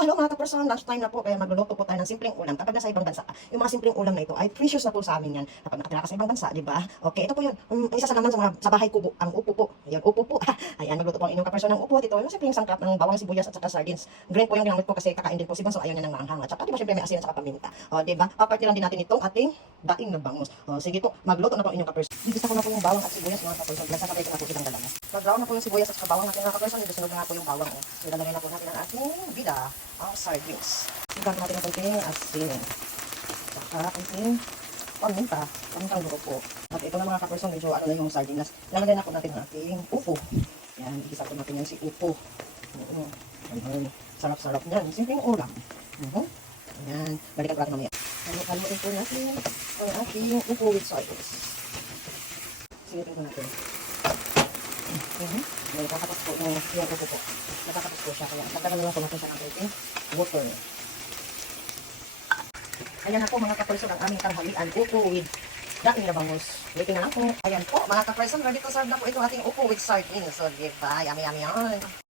Hello mga ka-person, lunch time na po, kaya magluluto po tayo ng simpleng ulam. Kapag nasa ibang bansa, yung mga simpleng ulam na ito ay precious na po sa amin yan. Kapag nakatira ka sa ibang bansa, di ba? Okay, ito po yun. Isa sa naman sa bahay kubo, ang upo po. Ayan, upo po. Ayan, magluto po ang inyong ka-person ng upo. Ito, yung simpleng sangkap ng bawang sibuyas at saka sardines. Green po yung ginamit ko kasi kakain din po si Bunso, ayaw niya ng maanghang. At saka, di ba, syempre may asin at saka paminta. O, di ba? Papartiran din natin itong ating daing na bangus. O, sige po, magluto na po ang inyong ka-person. Igisa ko na po yung bawang at sibuyas mga ka-person. Sasabay ko na po silang dalawa. Mag-brown na po yung sibuyas at saka bawang natin mga ka-person. Susunod na po yung bawang. So, ilalagay na po natin ang ating bida, ang sardines. Iban natin ng konting asin. Saka konting paminta. Pamintang buo po. At ito na mga ka-person, medyo ano na yung sardines. Lalagay na po natin ang ating upo. Yan, igisa po natin yan si upo. Sarap-sarap yan. Simpleng ulam. Yan, balikan po natin mamaya. Haluin po natin ang ating upo with sardines. Silipin po natin. Nakakapos po yung upo po. Nakakapos po siya. Kaya dagdagan na lang po natin siya ng konting water. Ayan na po mga ka-person ang aming tanghalian. Upo with daing na bangus. Waiting na lang po. Ayan po mga ka-person, ready to serve na po ito ating upo with sardines. So, diba? Yummy, yummy, yummy.